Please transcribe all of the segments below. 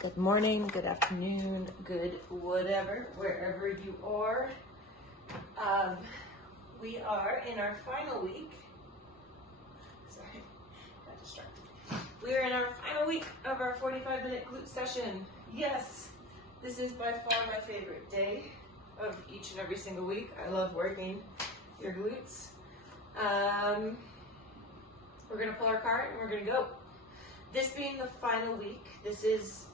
Good morning, good afternoon, good whatever, wherever you are. We are in our final week. Sorry, got distracted. We are in our final week of our 45-minute glute session. Yes, this is by far my favorite day of each and every single week. I love working your glutes. We're gonna pull our cart and we're gonna go. This being the final week, this is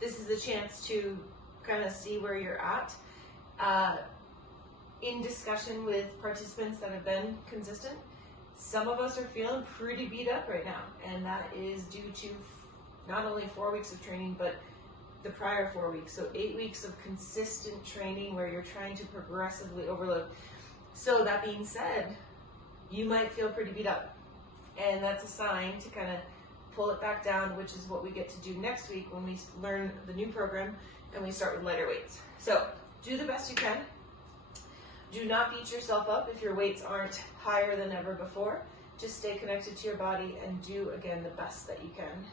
the chance to kind of see where you're at. In discussion with participants that have been consistent, some of us are feeling pretty beat up right now, and that is due to not only 4 weeks of training, but the prior 4 weeks. So 8 weeks of consistent training where you're trying to progressively overload. So that being said, you might feel pretty beat up. And that's a sign to kind of pull it back down, which is what we get to do next week when we learn the new program and we start with lighter weights. So do the best you can. Do not beat yourself up if your weights aren't higher than ever before. Just stay connected to your body and do, again, the best that you can.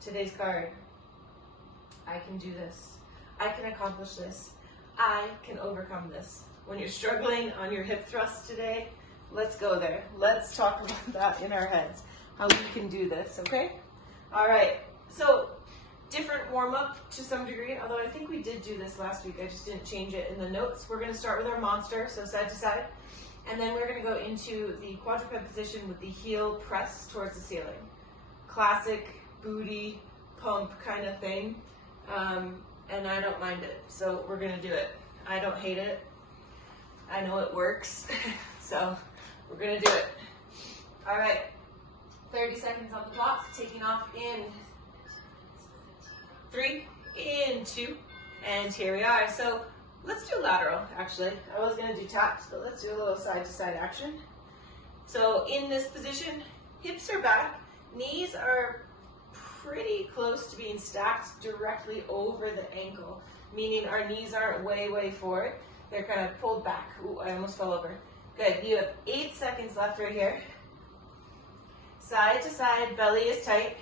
Today's card. I can do this. I can accomplish this. I can overcome this. When you're struggling on your hip thrust today, let's go there. Let's talk about that in our heads, how we can do this, okay? All right, so different warm-up to some degree, although I think we did do this last week. I just didn't change it in the notes. We're gonna start with our monster, so side to side, and then we're gonna go into the quadruped position with the heel press towards the ceiling. Classic booty pump kind of thing, and I don't mind it, so we're gonna do it. I don't hate it. I know it works, so we're gonna do it. All right, 30 seconds on the clock, taking off in 3, in 2, and here we are. So let's do lateral, actually. I was gonna do taps, but let's do a little side to side action. So in this position, hips are back, knees are pretty close to being stacked directly over the ankle, meaning our knees aren't way forward. They're kind of pulled back. Ooh, I almost fell over. Good, you have 8 seconds left right here. Side to side, belly is tight.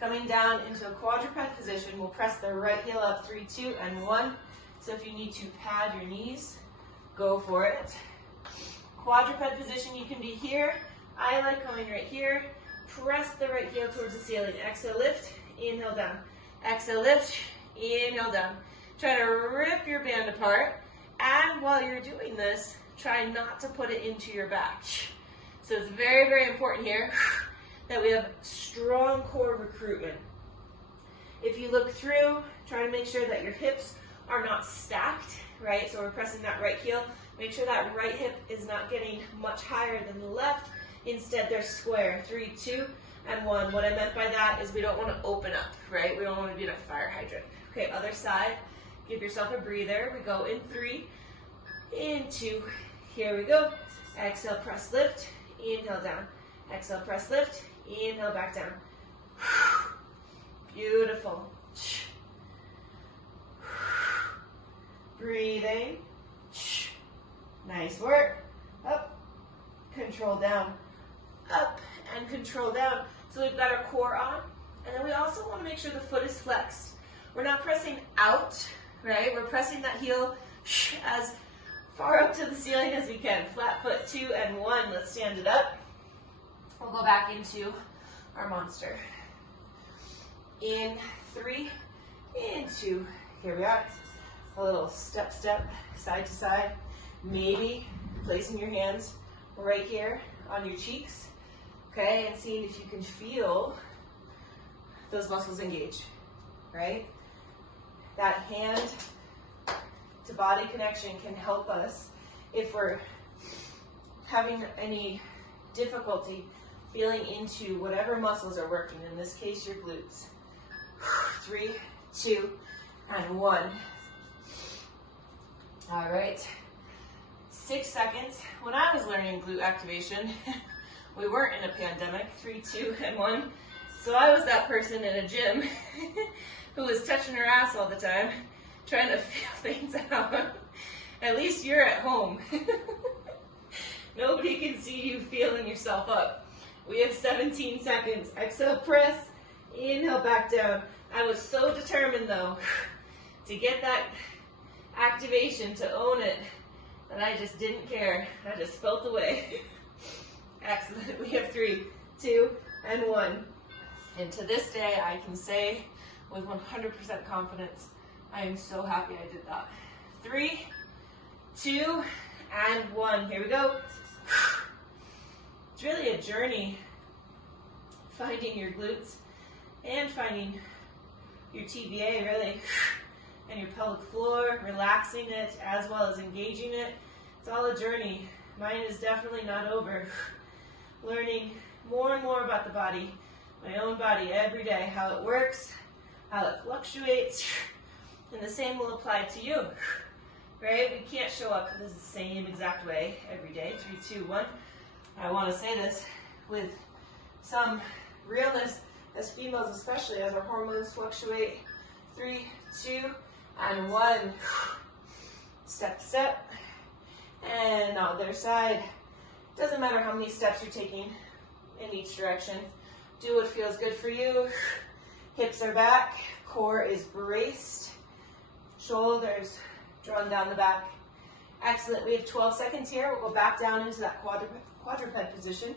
Coming down into a quadruped position, we'll press the right heel up, 3, 2, and 1. So if you need to pad your knees, go for it. Quadruped position, you can be here. I like coming right here. Press the right heel towards the ceiling. Exhale, lift, inhale, down. Exhale, lift, inhale, down. Try to rip your band apart. And while you're doing this, try not to put it into your back. So it's very important here that we have strong core recruitment. If you look through, try to make sure that your hips are not stacked, right? So we're pressing that right heel. Make sure that right hip is not getting much higher than the left. Instead, they're square. 3, 2, and 1. What I meant by that is we don't want to open up, right? We don't want to be in a fire hydrant. Okay, other side. Give yourself a breather. We go in 3, in 2. Here we go. Exhale, press, lift. Inhale, down. Exhale, press, lift. Inhale, back down. Beautiful. Breathing. Nice work. Up. Control down. Up and control down. So we've got our core on. And then we also want to make sure the foot is flexed. We're not pressing out, right? We're pressing that heel as far up to the ceiling as we can. Flat foot, 2 and 1. Let's stand it up. We'll go back into our monster. In 3, in 2. Here we are. A little step, side to side. Maybe placing your hands right here on your cheeks. Okay, and seeing if you can feel those muscles engage, right? That hand to body connection can help us if we're having any difficulty feeling into whatever muscles are working, in this case your glutes. 3, 2, and 1. All right, 6 seconds. When I was learning glute activation, we weren't in a pandemic. 3, 2, and 1. So I was that person in a gym who was touching her ass all the time, trying to feel things out. At least you're at home. Nobody can see you feeling yourself up. We have 17 seconds. Exhale, press. Inhale, back down. I was so determined though to get that activation, to own it, that I just didn't care. I just felt away. Excellent. We have 3, 2, and 1. And to this day, I can say with 100% confidence, I am so happy I did that. 3, 2, and 1. Here we go. It's really a journey finding your glutes and finding your TVA, really, and your pelvic floor, relaxing it as well as engaging it. It's all a journey. Mine is definitely not over. Learning more and more about the body, my own body every day, how it works, how it fluctuates, and the same will apply to you, right? We can't show up the same exact way every day. 3, 2, 1. I want to say this with some realness, as females especially, as our hormones fluctuate. 3, 2, and 1. Step, step, and other side. Doesn't matter how many steps you're taking in each direction. Do what feels good for you. Hips are back, core is braced, shoulders drawn down the back. Excellent. We have 12 seconds here. We'll go back down into that quadruped position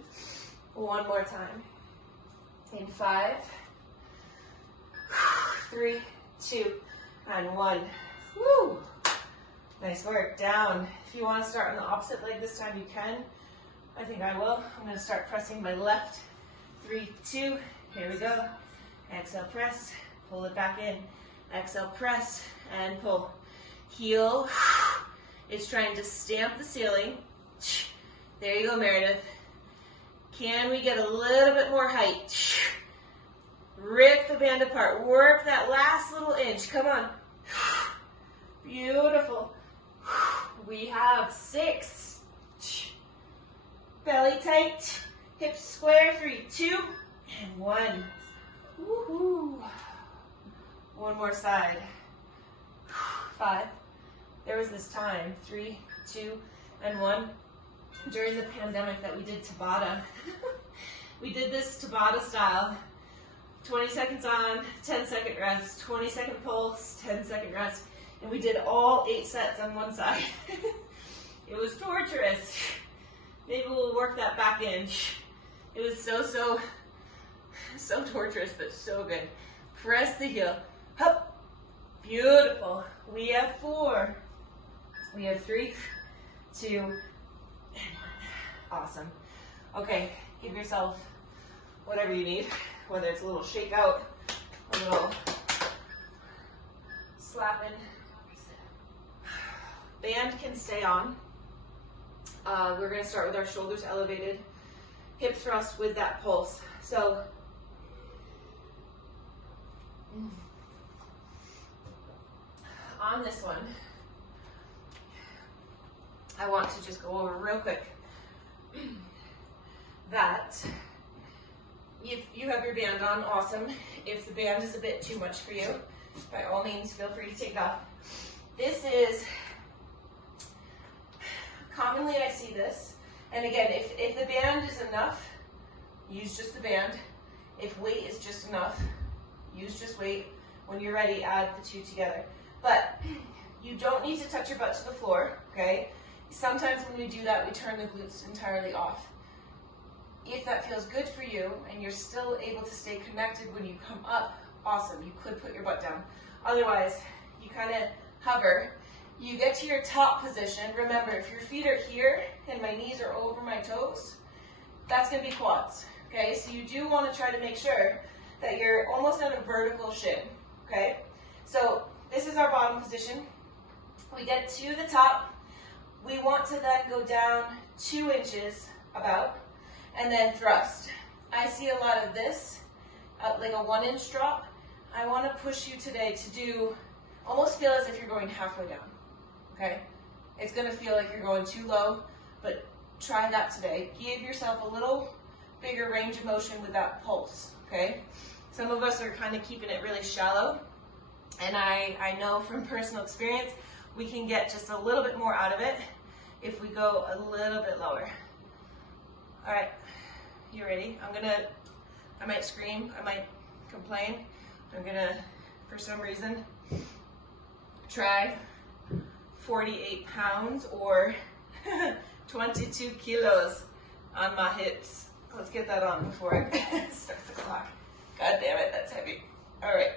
one more time. In 5, 3, 2, and 1. Woo! Nice work. Down. If you want to start on the opposite leg this time, you can. I think I will. I'm going to start pressing my left. 3, 2. Here we go. Exhale, press. Pull it back in. Exhale, press, and pull. Heel is trying to stamp the ceiling. There you go, Meredith. Can we get a little bit more height? Rip the band apart. Work that last little inch. Come on. Beautiful. We have 6. Belly tight. Hips square. 3, 2, and 1. Woohoo. One more side. 5. There was this time. 3, 2, and 1. During the pandemic that we did Tabata. We did this Tabata style. 20 seconds on, 10-second rest, 20-second pulse, 10-second rest. And we did all 8 sets on one side. It was torturous. Maybe we'll work that back in. It was so torturous, but so good. Press the heel. Hup. Beautiful. We have 4. We have 3, 2, and 1. Awesome. Okay, give yourself whatever you need, whether it's a little shake out, a little slapping. Band can stay on. We're going to start with our shoulders elevated, hip thrust with that pulse. So, on this one, I want to just go over real quick that if you have your band on, awesome. If the band is a bit too much for you, by all means, feel free to take it off. This is, commonly I see this, and again, if the band is enough, use just the band. If weight is just enough, use just weight. When you're ready, add the 2 together. But you don't need to touch your butt to the floor, okay? Sometimes when we do that, we turn the glutes entirely off. If that feels good for you and you're still able to stay connected when you come up, awesome. You could put your butt down. Otherwise, you kind of hover. You get to your top position. Remember, if your feet are here and my knees are over my toes, that's going to be quads, okay? So you do want to try to make sure that you're almost at a vertical shin, okay? So this is our bottom position. We get to the top. We want to then go down 2 inches about, and then thrust. I see a lot of this, like a 1-inch drop. I want to push you today to do, almost feel as if you're going halfway down, okay? It's going to feel like you're going too low, but try that today. Give yourself a little bigger range of motion with that pulse, okay? Some of us are kind of keeping it really shallow, and I know from personal experience, we can get just a little bit more out of it if we go a little bit lower. All right, You ready? I might scream, I might complain. I'm gonna, for some reason, try 48 pounds or 22 kilos on my hips. Let's get that on before I start the clock. God damn it, that's heavy. All right,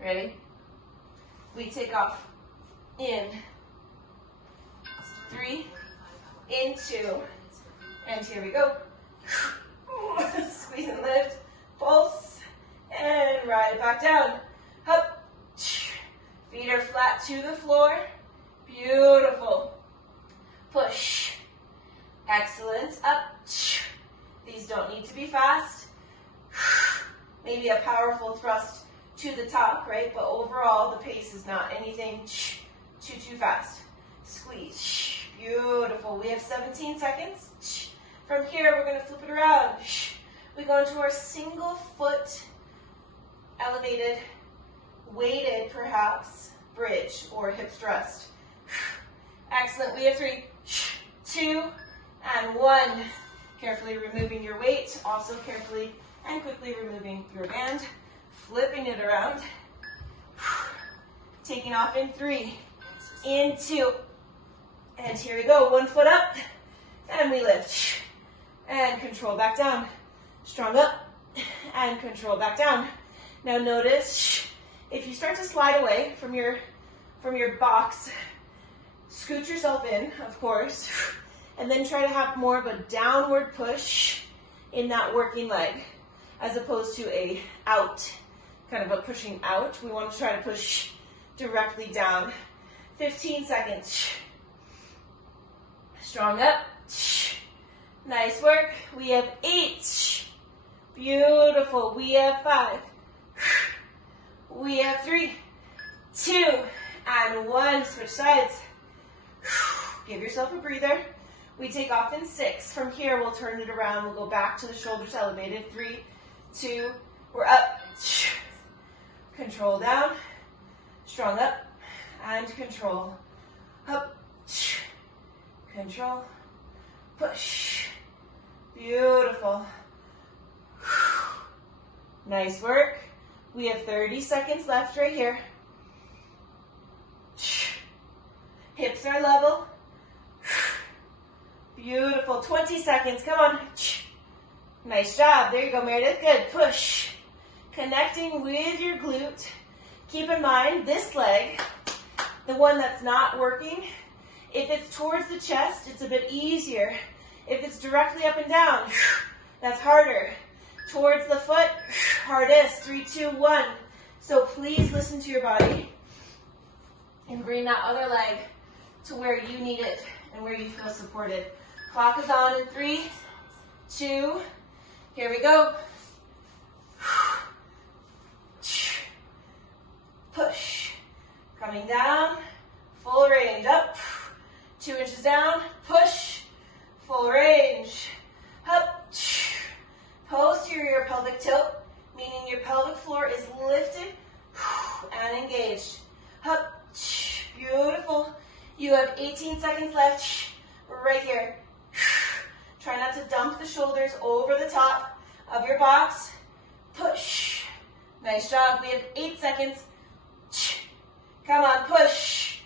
ready? We take off in 3, in 2, and here we go. Squeeze and lift, pulse, and ride it back down. Up. Feet are flat to the floor. Beautiful. Push. Excellent. Up. These don't need to be fast. Maybe a powerful thrust to the top, right? But overall, the pace is not anything too fast. Squeeze. Beautiful. We have 17 seconds. From here, we're going to flip it around. We go into our single foot elevated, weighted perhaps, bridge or hip thrust. Excellent. We have 3, 2, and 1. Carefully removing your weight. Also carefully and quickly removing your band. Flipping it around. Taking off in 3, in 2. And here we go. 1 foot up. And we lift. And control back down. Strong up. And control back down. Now notice, if you start to slide away from your box, scoot yourself in, of course, and then try to have more of a downward push in that working leg, as opposed to a out, kind of a pushing out. We want to try to push directly down. 15 seconds. Strong up. Nice work. We have 8. Beautiful. We have 5. We have 3, 2, and 1. Switch sides. Give yourself a breather. We take off in 6. From here, we'll turn it around. We'll go back to the shoulders elevated. 3, 2, we're up. Control down. Strong up. And control. Up. Control. Push. Beautiful. Nice work. We have 30 seconds left right here. Hips are level. Beautiful. 20 seconds. Come on. Nice job. There you go, Meredith. Good. Push. Connecting with your glute. Keep in mind, this leg, the one that's not working, if it's towards the chest, it's a bit easier. If it's directly up and down, that's harder. Towards the foot, hardest. 3, 2, 1. So please listen to your body and bring that other leg to where you need it and where you feel supported. Clock is on in 3, 2, here we go. Push. Coming down, full range, up. 2 inches down, push, full range, up. Posterior pelvic tilt, meaning your pelvic floor is lifted and engaged. Up. Beautiful. You have 18 seconds left right here. Try not to dump the shoulders over the top of your box. Push. Nice job. We have 8 seconds. Come on, push.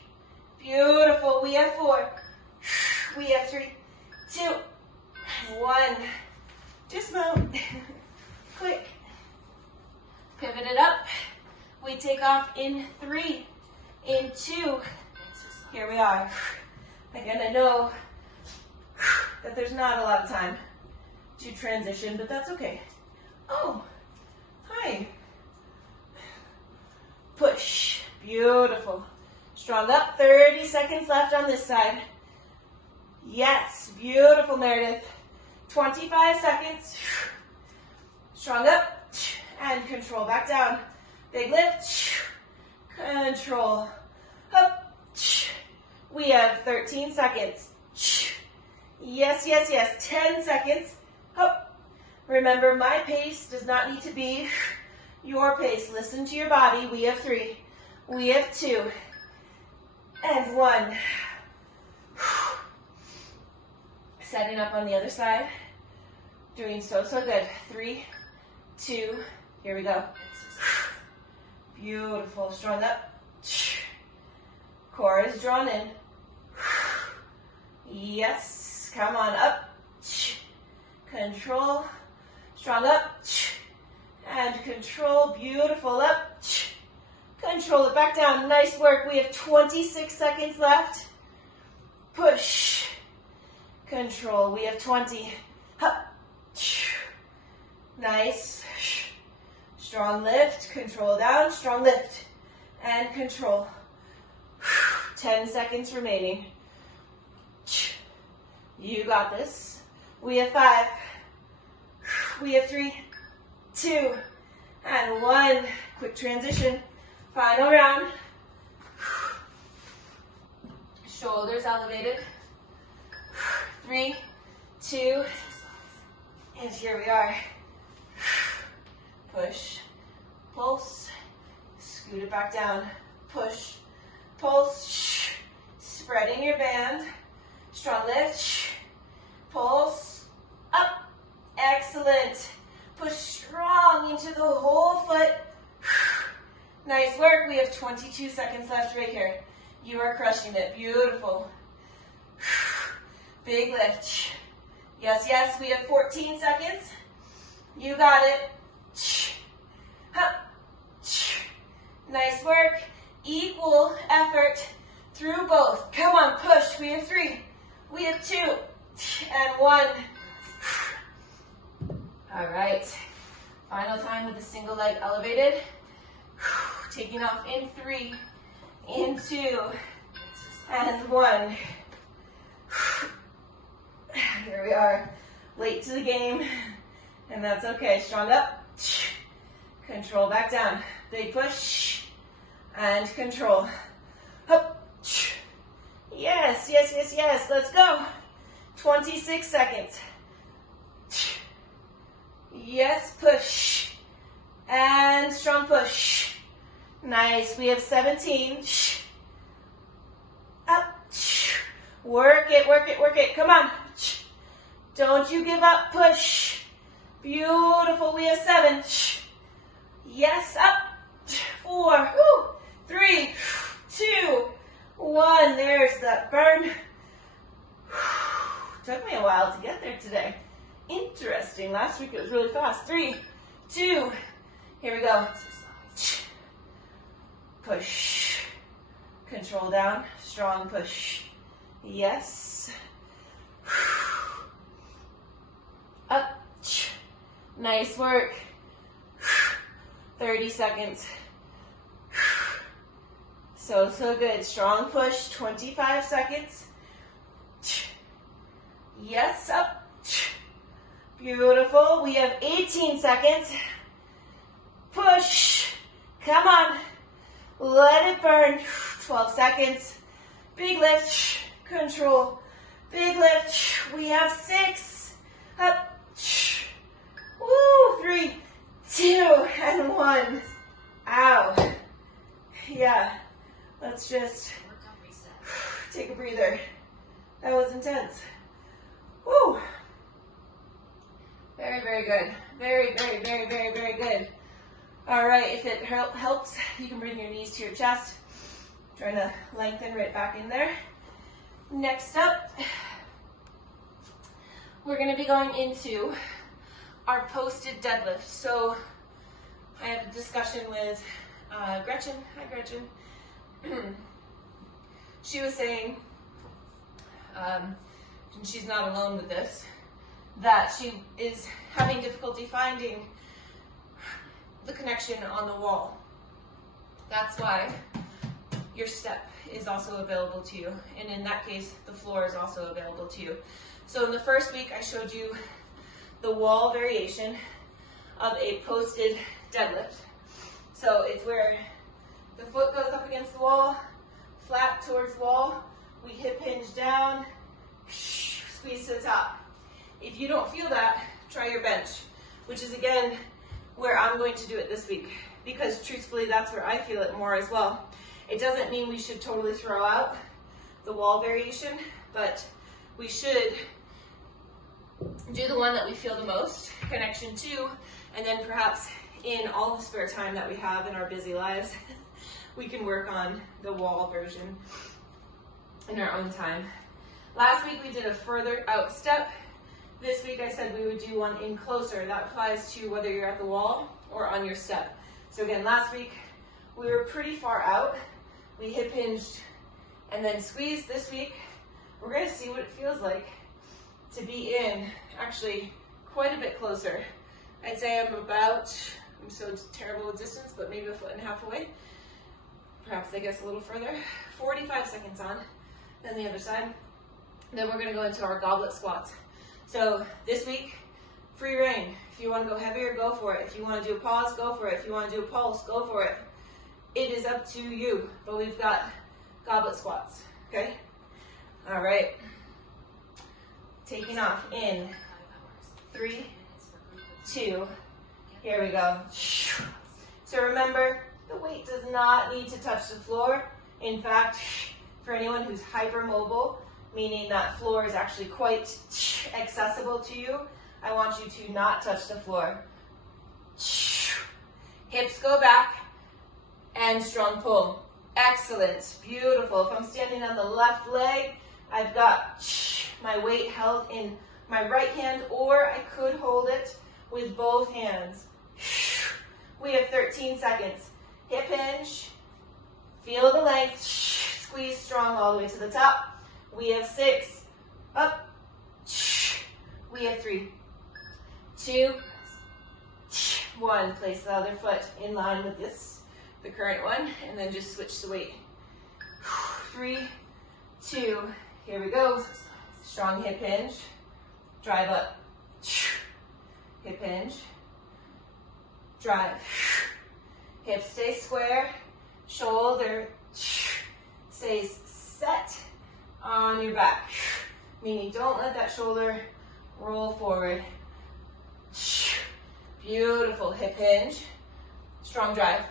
Beautiful. We have 4. We have 3, 2, 1. Dismount. Quick. Pivot it up. We take off in 3, in 2. Here we are. Again, I know that there's not a lot of time to transition, but that's okay. Oh, hi. Push. Beautiful. Strong up. 30 seconds left on this side. Yes. Beautiful, Meredith. 25 seconds. Strong up. And control back down. Big lift. Control. Up. We have 13 seconds. Yes, yes, yes. 10 seconds. Up. Remember, my pace does not need to be your pace. Listen to your body. We have 3. We have 2. And 1. Setting up on the other side. Doing so good. 3, 2, here we go. Beautiful, strong up. Core is drawn in. Yes, come on up. Control, strong up. And control, beautiful up. Control it back down, nice work. We have 26 seconds left. Push, control, we have 20. Up. Nice. Strong lift, control down, strong lift, and control. 10 seconds remaining. You got this. We have 5. We have 3, 2, and 1. Quick transition. Final round. Shoulders elevated. 3, 2, and here we are. Push, pulse, scoot it back down. Push, pulse, spreading your band. Strong lift, pulse, up. Excellent. Push strong into the whole foot. Nice work. We have 22 seconds left right here. You are crushing it. Beautiful. Big lift. Yes, yes. We have 14 seconds. You got it. Nice work. Equal effort through both. Come on, push. We have 3. We have 2. And 1. All right. Final time with the single leg elevated. Taking off in 3, in 2, and 1. Here we are. Late to the game. And that's okay. Strong up. Control back down. Big push. And control. Up. Yes, yes, yes, yes. Let's go. 26 seconds. Yes, push. And strong push. Nice. We have 17. Up. Work it, work it, work it. Come on. Don't you give up. Push. Beautiful. We have 7. Yes, up. 4, 3, 2, 1. There's that burn. Took me a while to get there today. Interesting. Last week it was really fast. 3, 2, here we go. Push. Control down. Strong push. Yes. Up. Nice work. 30 seconds. So good. Strong push. 25 seconds. Yes, up. Beautiful. We have 18 seconds. Push. Come on. Let it burn. 12 seconds. Big lift. Control. Big lift. We have 6. Up. Woo. 3, 2, and 1. Ow. Yeah. Let's just take a breather. That was intense. Woo. Very, very good. Very, very, very, very, very good. All right, if it helps, you can bring your knees to your chest. Trying to lengthen right back in there. Next up, we're going to be going into our posted deadlift. So I had a discussion with Gretchen. Hi, Gretchen. She was saying, and she's not alone with this, that she is having difficulty finding the connection on the wall. That's why your step is also available to you. And in that case, the floor is also available to you. So in the first week, I showed you the wall variation of a posted deadlift. So it's where the foot goes up against the wall, flat towards the wall, we hip hinge down, squeeze to the top. If you don't feel that, try your bench, which is again where I'm going to do it this week, because truthfully that's where I feel it more as well. It doesn't mean we should totally throw out the wall variation, but we should do the one that we feel the most connection to, and then perhaps in all the spare time that we have in our busy lives, we can work on the wall version in our own time. Last week we did a further out step. This week I said we would do one in closer. That applies to whether you're at the wall or on your step. So again, last week we were pretty far out. We hip hinged and then squeezed. This week we're going to see what it feels like to be in actually quite a bit closer. I'd say I'm so terrible with distance, but maybe 1.5 feet away. Perhaps I guess a little further. 45 seconds on, then the other side. Then we're going to go into our goblet squats. So this week, free reign. If you want to go heavier, go for it. If you want to do a pause, go for it. If you want to do a pulse, go for it. It is up to you, but we've got goblet squats, okay? All right. Taking off in 3, 2, here we go. So remember, the weight does not need to touch the floor. In fact, for anyone who's hypermobile, meaning that floor is actually quite accessible to you, I want you to not touch the floor. Hips go back and strong pull. Excellent, beautiful. If I'm standing on the left leg, I've got my weight held in my right hand, or I could hold it with both hands. We have 13 seconds. Hip hinge, feel the length, squeeze strong all the way to the top. We have 6, up, we have 3, 2, 1. Place the other foot in line with the current one, and then just switch the weight. 3, 2, here we go. Strong hip hinge, drive up, hip hinge, drive. Hips stay square, shoulder stays set on your back, meaning don't let that shoulder roll forward. Beautiful, hip hinge, strong drive.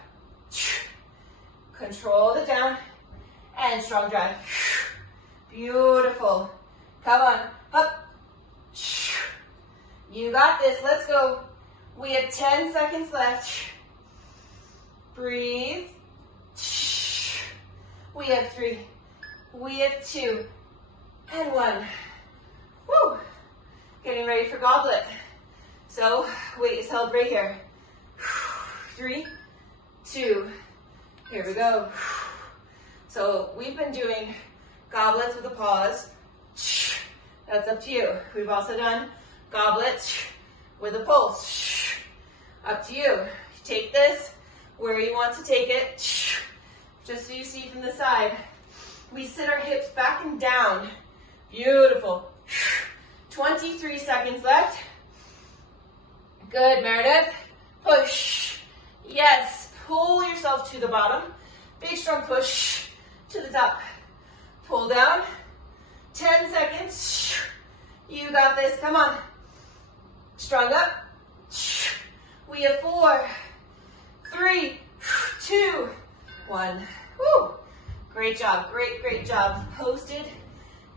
Control the down, and strong drive. Beautiful. Come on, up. You got this, let's go. We have 10 seconds left. Breathe. We have 3, we have 2, and 1. Woo! Getting ready for goblet. So, weight is held right here. 3, 2, here we go. So, we've been doing goblets with a pause. That's up to you. We've also done goblets with a pulse. Up to you. Take this where you want to take it. Just so you see from the side. We sit our hips back and down. Beautiful. 23 seconds left. Good, Meredith. Push. Yes. Pull yourself to the bottom. Big strong push to the top. Pull down. 10 seconds. You got this. Come on. Strong up. We have 4, 3, 2, 1. Woo. Great job. Great job. Posted.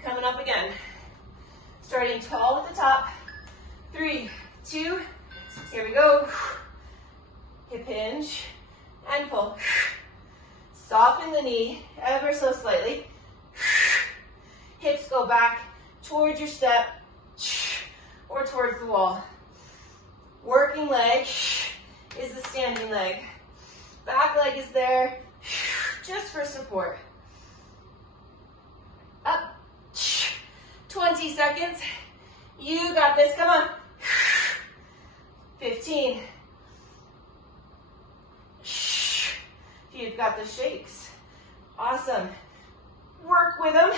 Coming up again. Starting tall at the top. 3, 2, here we go. Hip hinge and pull. Soften the knee ever so slightly. Hips go back towards your step or towards the wall. Working leg is the standing leg. Back leg is there just for support. Up. 20 seconds. You got this. Come on. 15. You've got the shakes. Awesome. Work with them.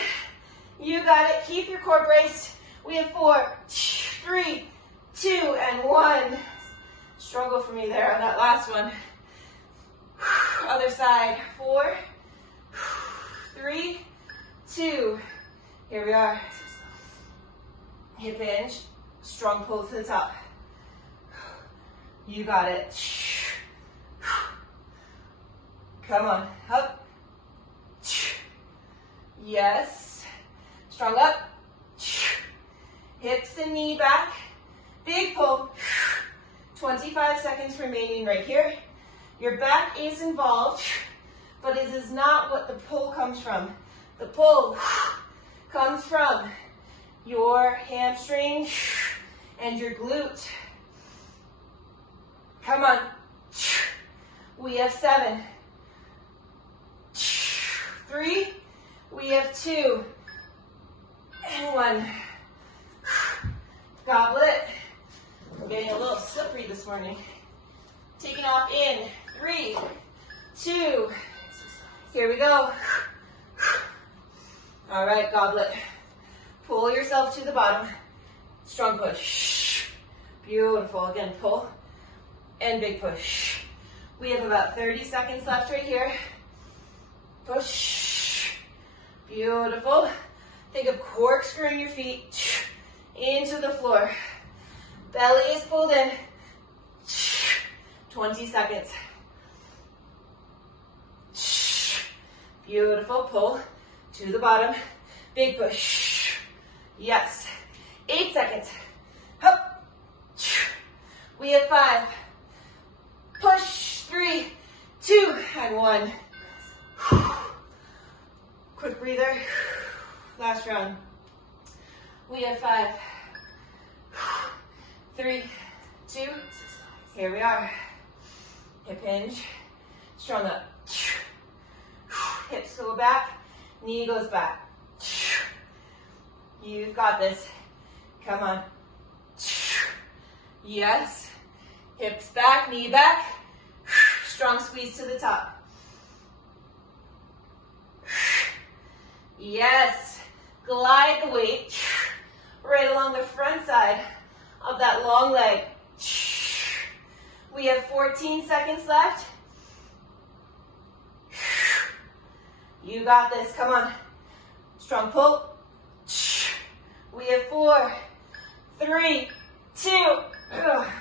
You got it. Keep your core braced. We have 4, 3, 2, and 1. Struggle for me there on that last one. Other side. 4, 3, 2. Here we are. Hip hinge. Strong pull to the top. You got it. Come on. Up. Yes. Strong up. Hips and knee back. Big pull. 25 seconds remaining right here. Your back is involved, but it is not what the pull comes from. The pull comes from your hamstring and your glute. Come on. We have 7. 3. We have 2. And 1. Goblet. We're getting a little slippery this morning. Taking off in 3, 2. Here we go. All right, goblet. Pull yourself to the bottom. Strong push. Beautiful. Again, pull and big push. We have about 30 seconds left right here. Push. Beautiful. Think of corkscrewing your feet into the floor. Belly is pulled in. 20 seconds. Beautiful. Pull to the bottom. Big push. Yes. 8 seconds. Up. We have 5. Push. 3, 2, and 1. Quick breather. Last round. We have 5, 3, 2. Here we are. Hip hinge. Strong up. Hips go back. Knee goes back. You've got this. Come on. Yes. Hips back, knee back. Strong squeeze to the top. Yes. Glide the weight right along the front side of that long leg. We have 14 seconds left. You got this. Come on. Strong pull. We have 4, 3, 2,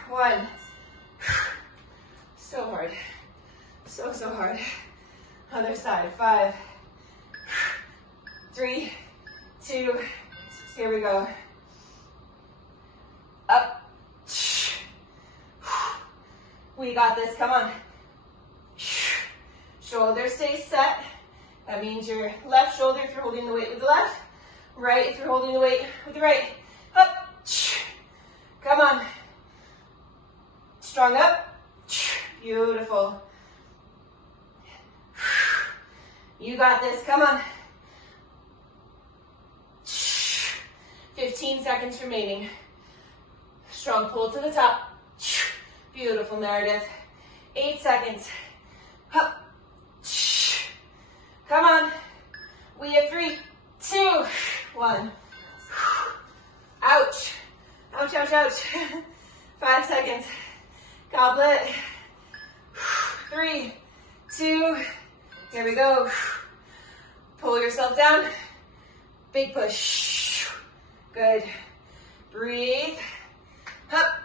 1. So hard. So hard. Other side. 5, 3, 2. Here we go. Up. We got this. Come on. Shoulders stay set. That means your left shoulder if you're holding the weight with the left. Right if you're holding the weight with the right. Up. Come on. Strong up. Beautiful. You got this. Come on. 15 seconds remaining. Strong pull to the top. Beautiful, Meredith. 8 seconds. Up. Come on. We have 3, 2, 1. Ouch. Ouch, ouch, ouch. 5 seconds. Goblet. 3, 2. Here we go. Pull yourself down. Big push. Good. Breathe. Up.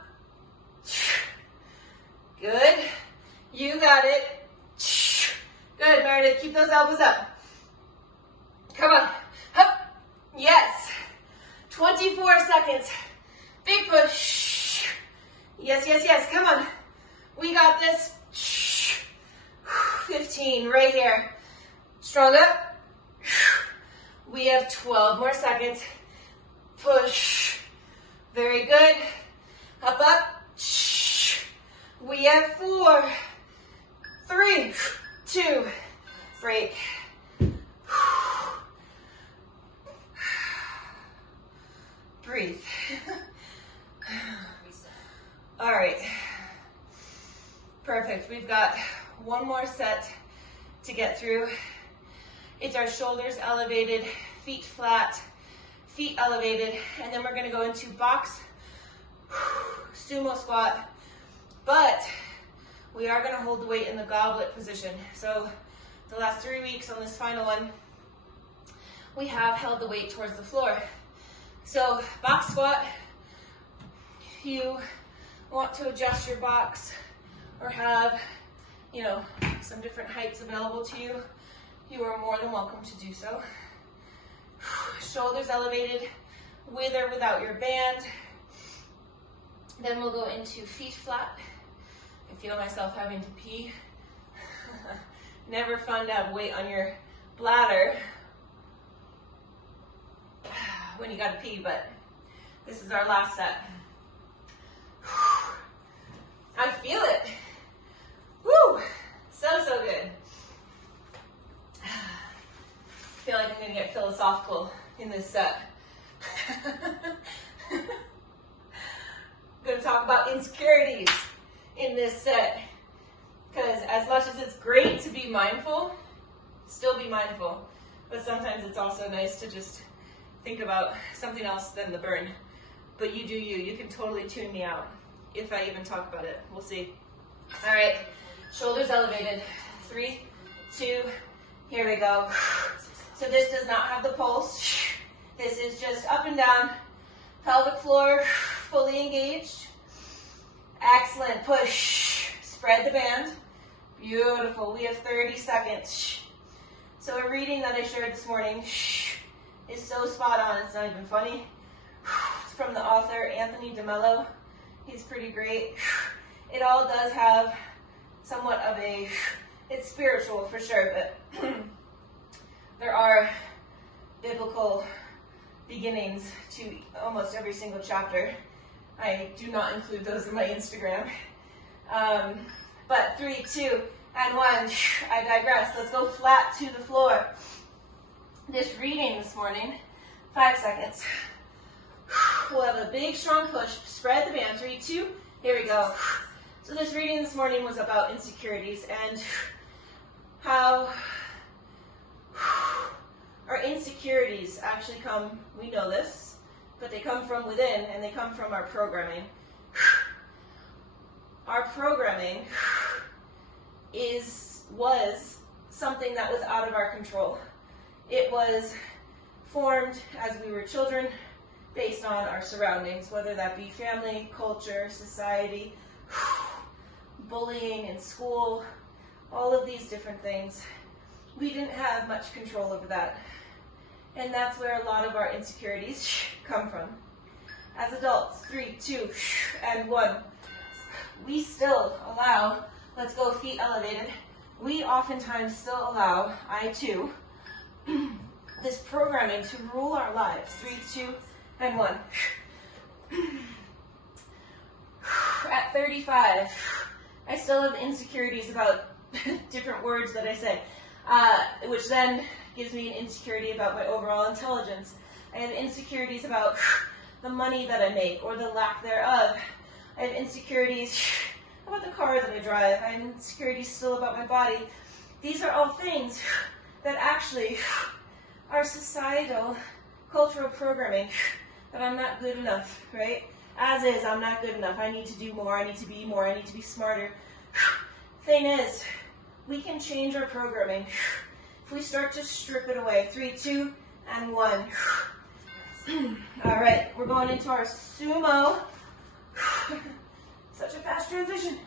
Good. You got it. Good, Meredith. Keep those elbows up. Come on. Up. Yes. 24 seconds. Big push. Yes, yes, yes. Come on. We got this. 15 right here. Strong up. We have 12 more seconds. Push. Very good. Up, up. We have 4, 3, 2. Break. Breathe. All right. Perfect. We've got one more set to get through. It's our shoulders elevated, feet flat, feet elevated, and then we're going to go into box sumo squat, but we are going to hold the weight in the goblet position. So the last 3 weeks on this final one, we have held the weight towards the floor. So box squat, if you want to adjust your box or have, some different heights available to you, you are more than welcome to do so. Shoulders elevated with or without your band. Then we'll go into feet flat. I feel myself having to pee. Never fun to have weight on your bladder when you gotta pee, but this is our last set. I feel it. Woo! So good. I feel like I'm gonna get philosophical in this set. I'm gonna talk about insecurities in this set. Because as much as it's great to be mindful, still be mindful. But sometimes it's also nice to just think about something else than the burn. But you do you. You can totally tune me out if I even talk about it. We'll see. All right, shoulders elevated. 3, 2, here we go. So this does not have the pulse. This is just up and down. Pelvic floor fully engaged. Excellent. Push. Spread the band. Beautiful. We have 30 seconds. So a reading that I shared this morning is so spot on. It's not even funny. It's from the author Anthony DeMello. He's pretty great. It all does have somewhat of a, it's spiritual for sure, but there are biblical beginnings to almost every single chapter. I do not include those in my Instagram. But 3, 2, and 1, I digress. Let's go flat to the floor. This reading this morning, 5 seconds. We'll have a big, strong push. Spread the band. 3, 2, here we go. So this reading this morning was about insecurities and how our insecurities actually come, we know this, but they come from within and they come from our programming. Our programming was something that was out of our control. It was formed as we were children based on our surroundings, whether that be family, culture, society, bullying in school, all of these different things. We didn't have much control over that. And that's where a lot of our insecurities come from. As adults, 3, 2, and 1. We still allow, let's go feet elevated, we oftentimes still allow, I too, this programming to rule our lives. 3, 2, and 1. At 35, I still have insecurities about different words that I say, which then gives me an insecurity about my overall intelligence. I have insecurities about the money that I make or the lack thereof. I have insecurities about the car that I drive. I have insecurities still about my body. These are all things that actually are societal, cultural programming, that I'm not good enough, right? As is, I'm not good enough. I need to do more. I need to be more. I need to be smarter. Thing is, we can change our programming if we start to strip it away. 3, 2, and 1. All right, we're going into our sumo. Such a fast transition.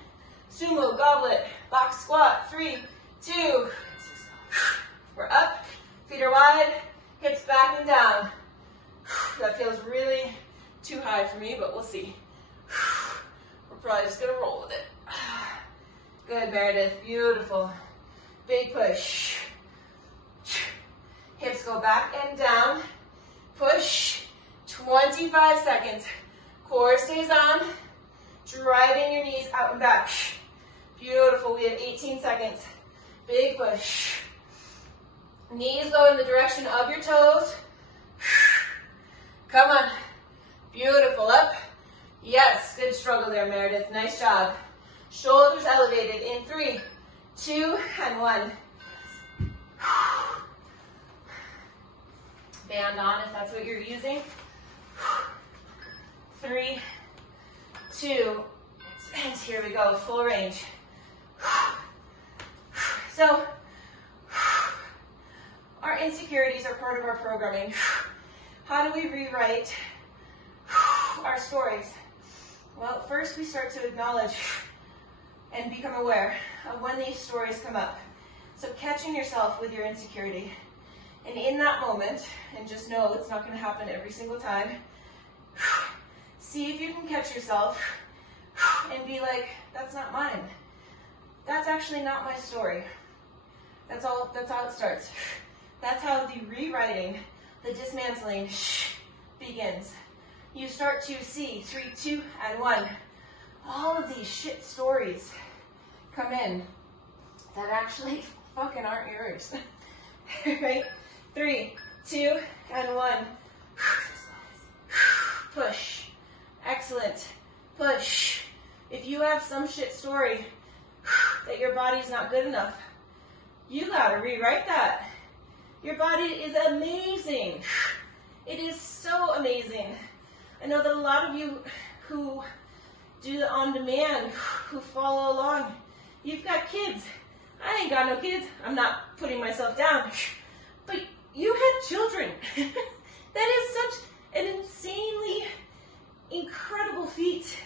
Sumo, goblet, box squat. 3, 2. We're up, feet are wide, hips back and down. That feels really too high for me, but we'll see. We're probably just gonna roll with it. Good, Meredith, beautiful. Big push. Hips go back and down. Push, 25 seconds. Core stays on. Driving your knees out and back. Beautiful, we have 18 seconds. Big push. Knees go in the direction of your toes. Come on. Beautiful, up. Yes, good struggle there, Meredith. Nice job. Shoulders elevated in 3, 2, and 1. Band on if that's what you're using. 3, 2, and here we go, full range. So, our insecurities are part of our programming. How do we rewrite our stories? Well, first we start to acknowledge and become aware of when these stories come up. So catching yourself with your insecurity. And in that moment, and just know it's not going to happen every single time, see if you can catch yourself and be like, that's not mine. That's actually not my story. That's how it starts. That's how the rewriting, the dismantling begins. You start to see 3, 2, and 1. All of these shit stories come in that actually fucking aren't yours. Right? 3, 2, and 1. Push. Excellent. Push. If you have some shit story that your body's not good enough, you gotta rewrite that. Your body is amazing. It is so amazing. I know that a lot of you who do the on-demand, who follow along, you've got kids. I ain't got no kids. I'm not putting myself down. But you had children. That is such an insanely incredible feat.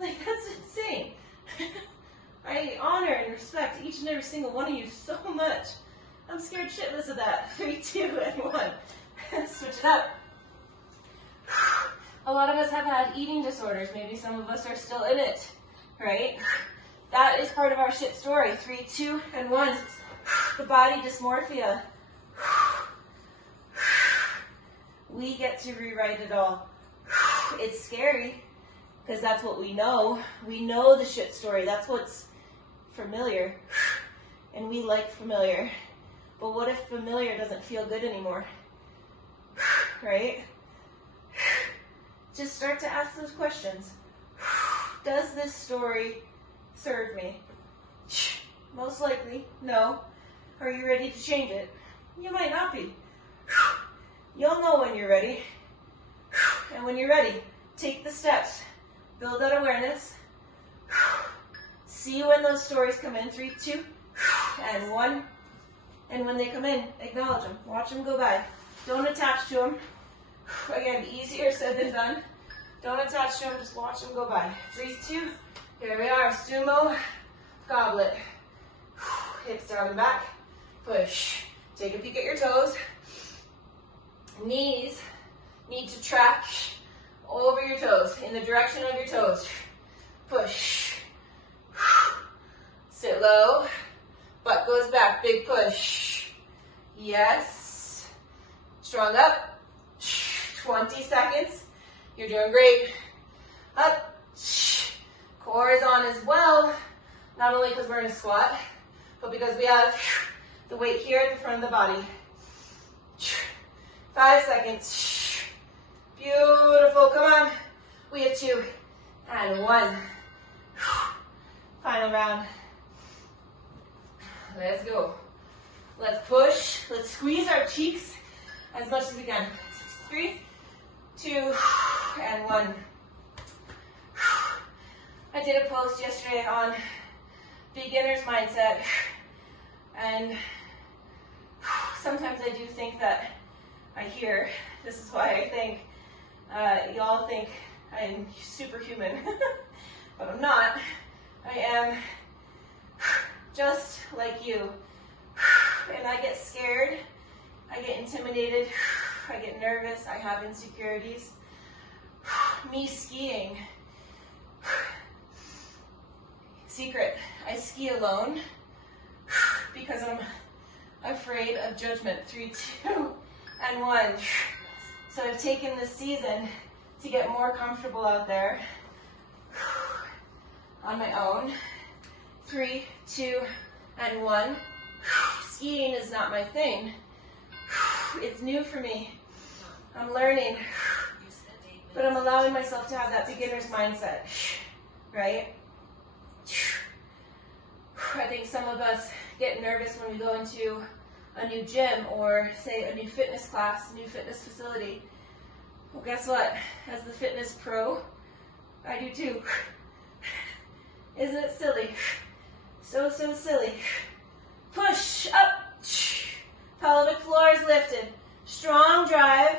Like, that's insane. I honor and respect each and every single one of you so much. I'm scared shitless of that. 3, 2, and 1. Switch it up. A lot of us have had eating disorders. Maybe some of us are still in it, right? That is part of our shit story. 3, 2, and 1. The body dysmorphia. We get to rewrite it all. It's scary because that's what we know. We know the shit story. That's what's familiar. And we like familiar. But what if familiar doesn't feel good anymore? Right? Just start to ask those questions. Does this story serve me? Most likely, no. Are you ready to change it? You might not be. You'll know when you're ready. And when you're ready, take the steps. Build that awareness. See when those stories come in. 3, 2, and 1. And when they come in, acknowledge them. Watch them go by. Don't attach to them. Again, easier said than done. Don't attach to them, just watch them go by. 3, 2, here we are. Sumo, goblet. Hips down and back. Push. Take a peek at your toes. Knees need to track over your toes, in the direction of your toes. Push. Sit low. Butt goes back. Big push. Yes. Strong up. 20 seconds. You're doing great. Up. Core is on as well. Not only because we're in a squat, but because we have the weight here at the front of the body. 5 seconds. Beautiful. Come on. We have 2 and 1. Final round. Let's go. Let's push. Let's squeeze our cheeks as much as we can. 3, 2, and 1. I did a post yesterday on beginner's mindset, and sometimes I do think that this is why I think y'all think I'm superhuman, but I'm not. I am just like you, and I get scared, I get intimidated, I get nervous, I have insecurities. Me skiing, secret, I ski alone because I'm afraid of judgment. 3, 2, and 1. So I've taken this season to get more comfortable out there on my own. 3, 2, and 1. Skiing is not my thing. It's new for me. I'm learning, but I'm allowing myself to have that beginner's mindset, right? I think some of us get nervous when we go into a new gym or, say, a new fitness class, a new fitness facility. Well, guess what? As the fitness pro, I do too. Isn't it silly? So silly. Push up. Pelvic floor is lifted. Strong drive.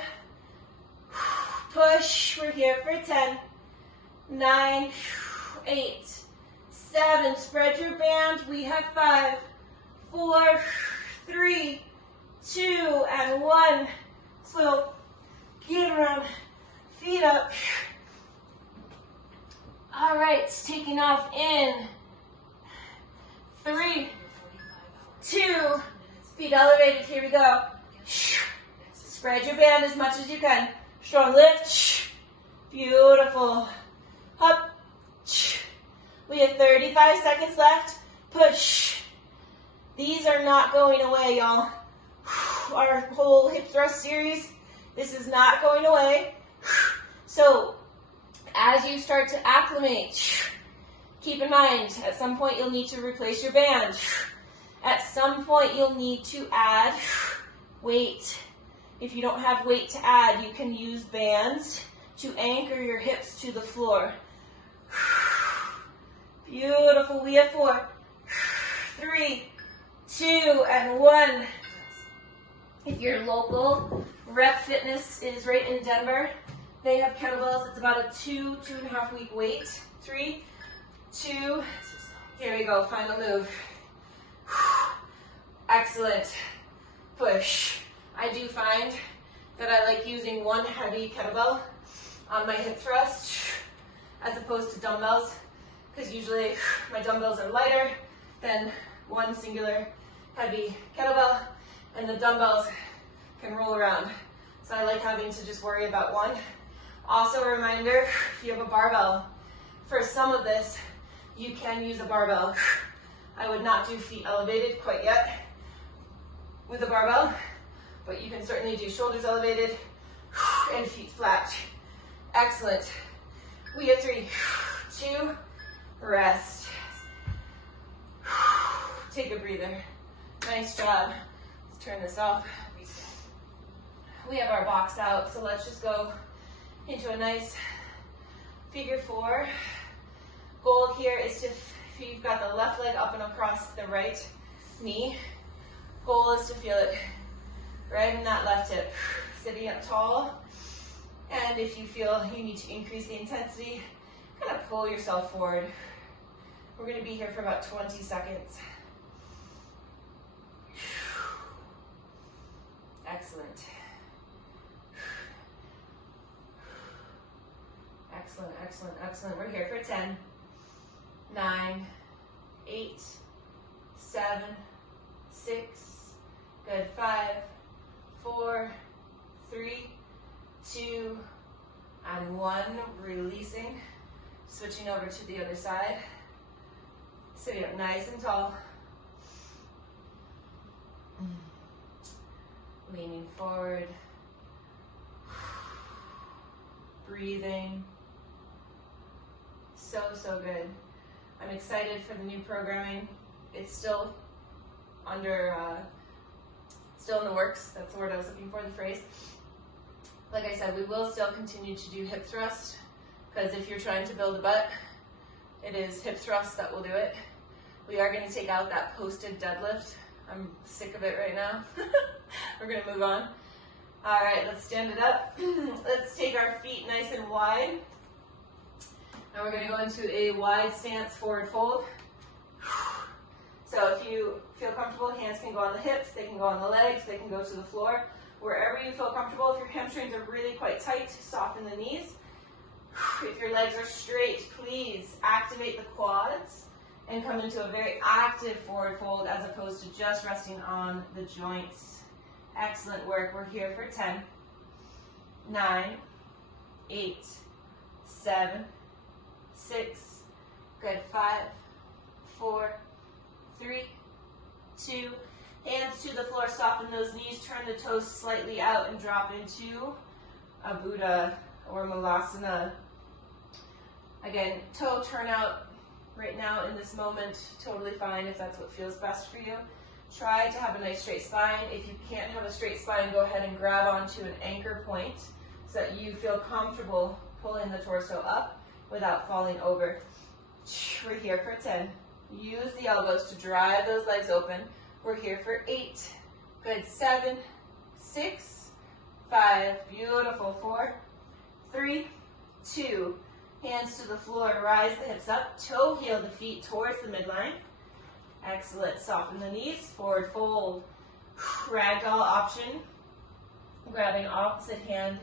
Push. We're here for 10, 9, 8, 7. Spread your band. We have 5, 4, 3, 2, and 1. So get around. Feet up. All right, taking off in 3, 2, feet elevated, here we go. Spread your band as much as you can. Strong lift, beautiful. Up, we have 35 seconds left. Push. These are not going away, y'all. Our whole hip thrust series, this is not going away. So, as you start to acclimate, keep in mind, at some point you'll need to replace your band. At some point you'll need to add weight. If you don't have weight to add, you can use bands to anchor your hips to the floor. Beautiful, we have 4, 3, 2, and 1. If you're local, Rep Fitness is right in Denver. They have kettlebells. It's about a 2.5 week wait. 3, 2, here we go, final move. Excellent. Push. I do find that I like using one heavy kettlebell on my hip thrust as opposed to dumbbells, because usually my dumbbells are lighter than one singular heavy kettlebell, and the dumbbells can roll around. So I like having to just worry about one. Also a reminder, if you have a barbell, for some of this, you can use a barbell. I would not do feet elevated quite yet with a barbell, but you can certainly do shoulders elevated and feet flat. Excellent. We have 3, 2, rest. Take a breather. Nice job. Let's turn this off. We have our box out, so let's just go into a nice figure 4. Goal here is to, if you've got the left leg up and across the right knee, goal is to feel it right in that left hip. Sitting up tall, and if you feel you need to increase the intensity, kind of pull yourself forward. We're going to be here for about 20 seconds. Excellent. Excellent, excellent, excellent. We're here for 10, 9, 8, 7, 6, good, 5, 4, 3, 2, and 1. Releasing. Switching over to the other side. Sitting up nice and tall. Leaning forward. Breathing. So, so good. I'm excited for the new programming. It's still still in the works. That's the word I was looking for, the phrase. Like I said, we will still continue to do hip thrust, because if you're trying to build a butt, it is hip thrust that will do it. We are going to take out that posted deadlift. I'm sick of it right now. We're going to move on. All right, let's stand it up. Let's take our feet nice and wide. And we're going to go into a wide stance forward fold. So if you feel comfortable, hands can go on the hips, they can go on the legs, they can go to the floor. Wherever you feel comfortable. If your hamstrings are really quite tight, soften the knees. If your legs are straight, please activate the quads and come into a very active forward fold as opposed to just resting on the joints. Excellent work. We're here for 10, 9, 8, 7, 6, good, 5, 4, 3, 2, hands to the floor, soften those knees, turn the toes slightly out and drop into a Buddha or Malasana. Again, toe turnout right now in this moment, totally fine if that's what feels best for you. Try to have a nice straight spine. If you can't have a straight spine, go ahead and grab onto an anchor point so that you feel comfortable pulling the torso up without falling over. We're here for 10. Use the elbows to drive those legs open. We're here for 8. Good. 7, 6, 5. Beautiful. 4, 3, 2. Hands to the floor. Rise the hips up. Toe heel the feet towards the midline. Excellent. Soften the knees. Forward fold. Ragdoll option. Grabbing opposite hand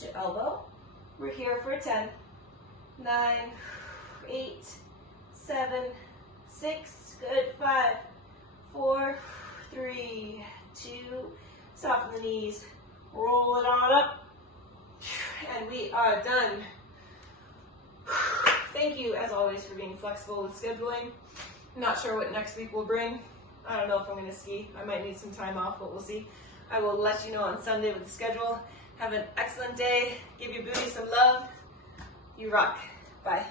to elbow. We're here for 10, 9, 8, 7, 6, good, 5, 4, 3, 2, soften the knees, roll it on up, and we are done. Thank you, as always, for being flexible with scheduling. I'm not sure what next week will bring. I don't know if I'm going to ski. I might need some time off, but we'll see. I will let you know on Sunday with the schedule. Have an excellent day. Give your booty some love. You rock. Bye.